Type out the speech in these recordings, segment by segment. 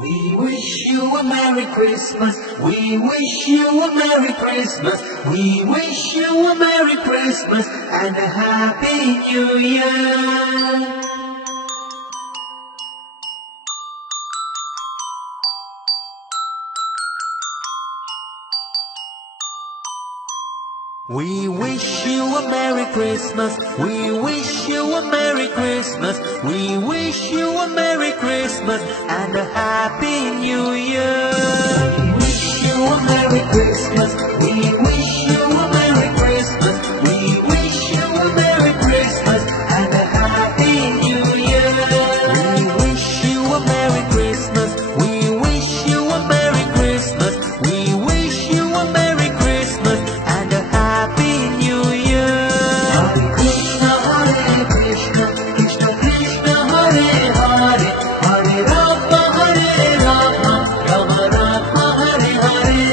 We wish you a Merry Christmas. We wish you a Merry Christmas. We wish you a Merry Christmas and a Happy New Year. We wish you a Merry Christmas. We wish you a Merry Christmas. We wish you a Merry Christmas and a Happy New Year. We wish you a Merry Christmas. We wish you a Merry Christmas. We wish you a Merry Christmas and a Happy New Year. We wish you a Merry Christmas. We wish you a Merry Christmas. We wish you a Merry Christmas and a Happy New Year. Hare Krishna, Hare Krishna, Krishna Krishna, Hare Hare, Hare Rama, Hare Rama, Rama Rama, Hare Hare.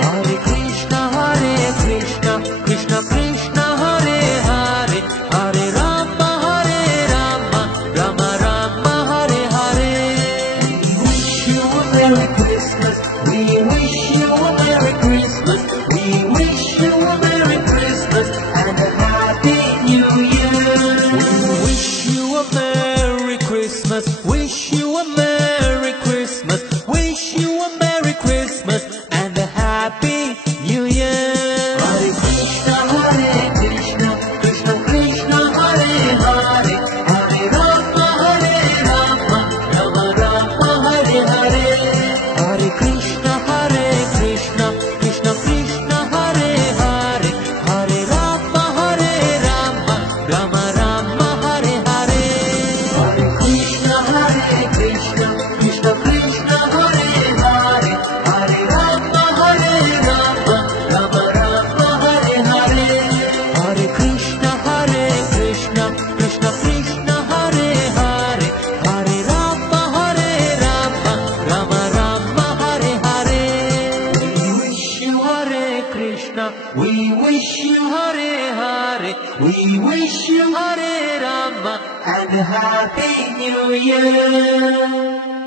Hare Krishna, Hare Krishna, Krishna Krishna, Hare Hare, Hare Rama, Hare Rama, Rama Rama, Hare Hare. We wish you a Merry Christmas. We wish you a Merry Christmas. We wish you a Merry Christmas and a Happy New Year. We wish you a Merry Christmas. Wish you a Merry Christmas. Wish you a Merry Christmas and a Happy New Year. Hare Krishna, Hare Krishna, Krishna Krishna, Hare Hare, Hare Rama, Hare Rama, Rama Rama, Hare Hare. Hare Krishna, Hare Krishna, Krishna Krishna, Hare Hare, Hare Rama, Hare Rama, Rama Rama, Hare Hare. Hare Krishna, Hare Krishna, Krishna Krishna, Hare Hare, Hare Rama, Hare Rama, Rama Rama, Hare Hare. Hare Krishna, Hare Krishna, Krishna Krishna, Hare Hare, Hare Rama, Hare Rama, Rama Rama, Hare Hare. We wish you Hare Krishna. We wish you Hare Hare. We wish you Hare Rama and a Happy New Year.